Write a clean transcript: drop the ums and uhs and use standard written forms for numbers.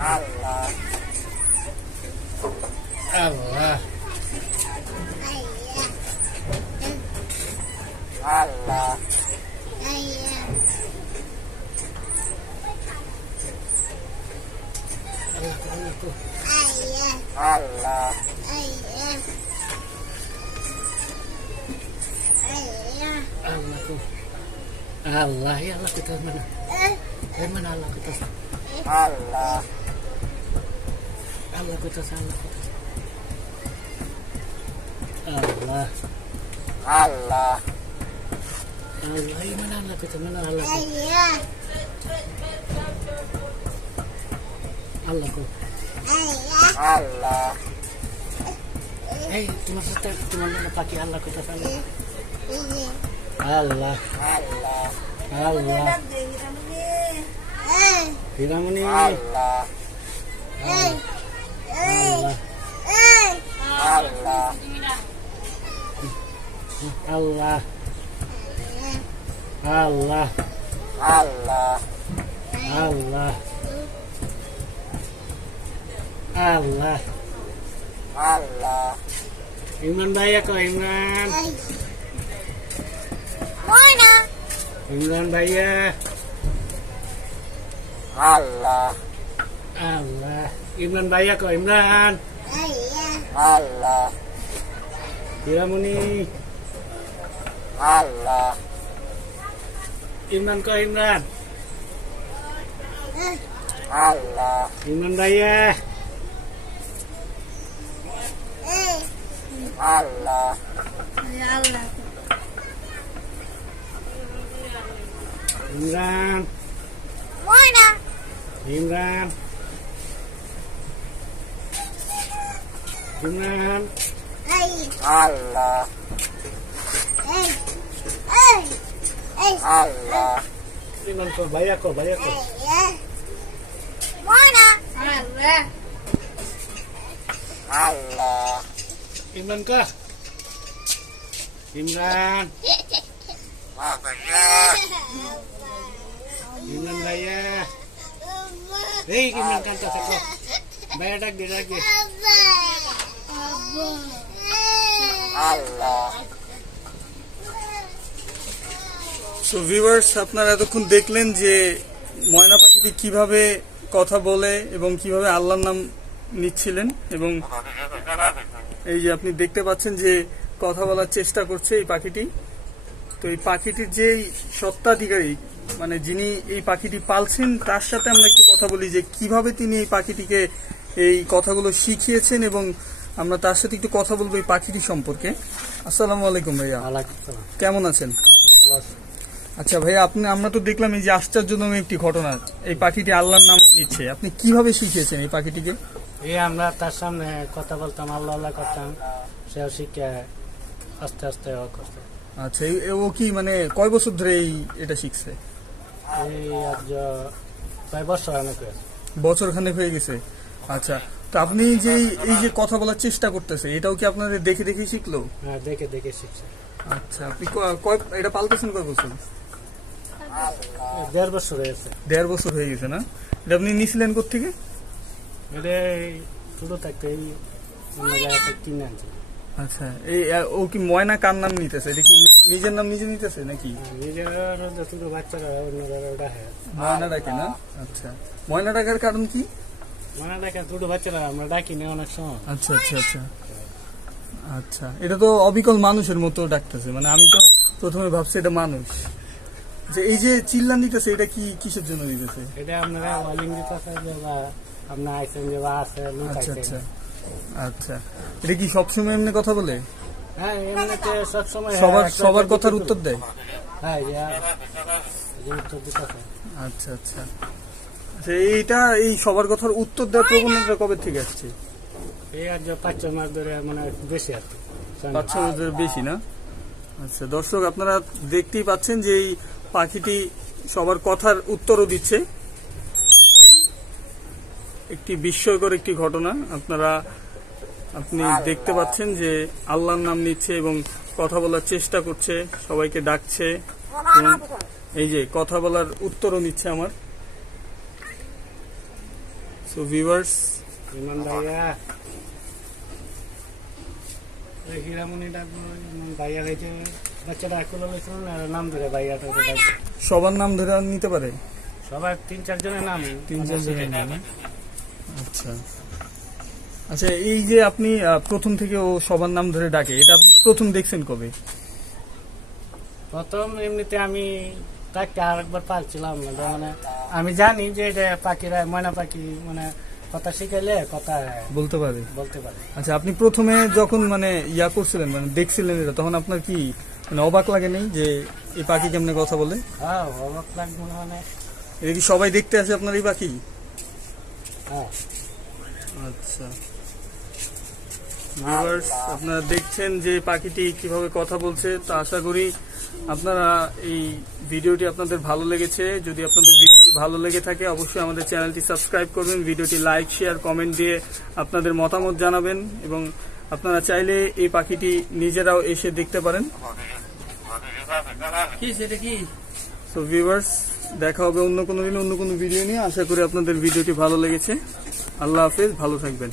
Allah. Allah. Allah. Allah. Allah ya Allah kita mana? Mana Allah kita? Allah. Allah kita salah. Allah. Allah. Allah ya mana Allah kita mana Allah? Allah ku. Allah. Cuma kita cuma pakai Allah kita salah. Allah. Allah. Allah. Hiramuni. Allah. Allah. Allah. Allah. Allah. Allah. Allah. Allah. Allah. Imran Bhaiya ko Imran. Mana? Imran Bhaiya. Allah. Allah. Imran Bhaiya ko Imran. Allah. Hiramuni. Allah. Imran ko Imran. Allah. Imran Bhaiya. Allah. Allah. Imran. Mana? Imran. Imran. Allah. Allah. Imran ko Bhaiya ko. Mana? Allah. Allah. Imran ka? Imran. Imran Bhaiya. Imran kan sako. Bhaiya dak de lagi. Allah. So viewers, আপনারা এতক্ষণ দেখলেন যে ময়না পাখিটি কিভাবে কথা বলে এবং কিভাবে আল্লাহর নাম নিচ্ছিলেন, এবং এই যে আপনি দেখতে পাচ্ছেন যে কথা বলার চেষ্টা করছে এই পাখিটি। তো এই পাখিটির যে সত্ত্বাধিকারী, মানে যিনি এই পাখিটি পালছেন, তার সাথে আমরা একটু কথা বলি যে কিভাবে তিনি এই পাখিটিকে এই কথাগুলো শিখিয়েছেন, এবং আমরা তার সাথে একটু কথা বলবো এই পাখিটি সম্পর্কে। আসসালামু আলাইকুম ভাইয়া, কেমন আছেন? আচ্ছা ভাইয়া, আমরা তো দেখলাম এই যে আশ্চর্যজনক একটি ঘটনা, এই পাখিটি আল্লাহর নাম নিচ্ছে, আপনি কিভাবে শিখিয়েছেন এই পাখিটিকে? আমরা তার সামনে কথা বলতাম, আল্লাহ আল্লাহ করতাম, সেও শিখে আস্তে আস্তে করতে। আচ্ছা, ও কি মানে কয় বছর ধরে এটা শিখছে? প্রায় বছর অনেক বছর খানেক হয়ে গেছে। আচ্ছা, তো আপনি যে এই যে কথা বলার চেষ্টা করতেছে, এটাও কি আপনাদের দেখে দেখে শিখলো? হ্যাঁ, দেখে দেখে শিখছে। আচ্ছা, আপনি এটা পালতেছেন কয় বছর? 1.5 বছর হয়েছে। 1.5 বছর হয়ে গেছে না? এটা আপনি নিয়েছিলেন কোথেকে? এটা ছোট থাকতে কিনে আনছে। আচ্ছা, ও কি ময়না কার নাম নিতেছে? এটা কি নিজের নাম নিজে নিতেছে নাকি? নিজের ছোট বাচ্চারা ময়না ডাকে না? আচ্ছা, ময়না ডাকার কারণ কি? ময়না ডাকে ছোট বাচ্চারা আমরা ডাকি না অনেক সময়। আচ্ছা আচ্ছা আচ্ছা আচ্ছা, এটা তো অবিকল মানুষের মতো ডাকতেছে, মানে আমি তো প্রথমে ভাবছি এটা মানুষ। যে এই যে চিল্লান দিতেছে, এটা কি কিসের জন্য দিতেছে? এটা আপনারা ওয়ালিং দিতেছে যে বা আপনার আইসেন যে বা আছে। আচ্ছা আচ্ছা আচ্ছা, এটা কি সবসময় এমনি কথা বলে? হ্যাঁ, এমনিতে সবসময় সবার কথার উত্তর দেয়? হ্যাঁ, উত্তর দিতেছে। আচ্ছা আচ্ছা, এইটা এই সবার কথার উত্তর দেওয়ার প্রবণতা কবে থেকে আসছে? এই আর 5-6 মাস ধরে মানে বেশি আর কি। 5-6 মাস ধরে বেশি না? আচ্ছা দর্শক, আপনারা দেখতেই পাচ্ছেন যে এই পাখিটি সবার কথার উত্তরও দিচ্ছে। একটি বিস্ময়কর একটি ঘটনা আপনি দেখতে পাচ্ছেন যে আল্লাহর নাম নিচ্ছে এবং কথা বলার চেষ্টা করছে, সবাইকে ডাকছে, এই যে কথা বলার উত্তরও নিচ্ছে আমার। সো ভিউয়ার্স, ইমন ভাইয়া হিরামণি ডাকবো ভাইয়া হয়েছে বাচ্চাটা একুলো হয়েছিল না নাম ধরে ভাইয়াটা সবার নাম ধরে নিতে পারে? সবার 3-4 জনের নাম 3-4 জনের নাম। আচ্ছা আচ্ছা, এই যে আপনি প্রথম থেকে ও সবার নাম ধরে ডাকে, এটা আপনি প্রথম দেখছেন কবে? প্রথম এমনিতে আমি তাকে আরেকবার পারছিলাম না, মানে আমি জানি যে এটা পাখিরা ময়না পাখি মানে কথা শিখাইলে কথা বলতে পারে। আচ্ছা, আপনি প্রথমে যখন মানে ইয়া করছিলেন, মানে দেখছিলেন এটা, তখন আপনার কি মানে অবাক লাগে নেই যে এই পাখি কেমনে কথা বলে? হ্যাঁ, অবাক লাগবে। মানে এটা কি সবাই দেখতে আসে আপনার এই পাখি? হ্যাঁ। আচ্ছা ভিউয়ার্স, আপনারা দেখছেন যে পাখিটি কিভাবে কথা বলছে। তো আশা করি আপনারা এই ভিডিওটি আপনাদের ভালো লেগেছে। যদি আপনাদের ভিডিওটি ভালো লেগে থাকে অবশ্যই আমাদের চ্যানেলটি সাবস্ক্রাইব করবেন, ভিডিওটি লাইক শেয়ার কমেন্ট দিয়ে আপনাদের মতামত জানাবেন, এবং আপনারা চাইলে এই পাখিটি নিজেরাও এসে দেখতে পারেন। সো ভিউয়ার্স, দেখা হবে অন্য কোনো দিন অন্য কোনো ভিডিও নিয়ে। আশা করি আপনাদের ভিডিওটি ভালো লেগেছে। আল্লাহ হাফেজ, ভালো থাকবেন।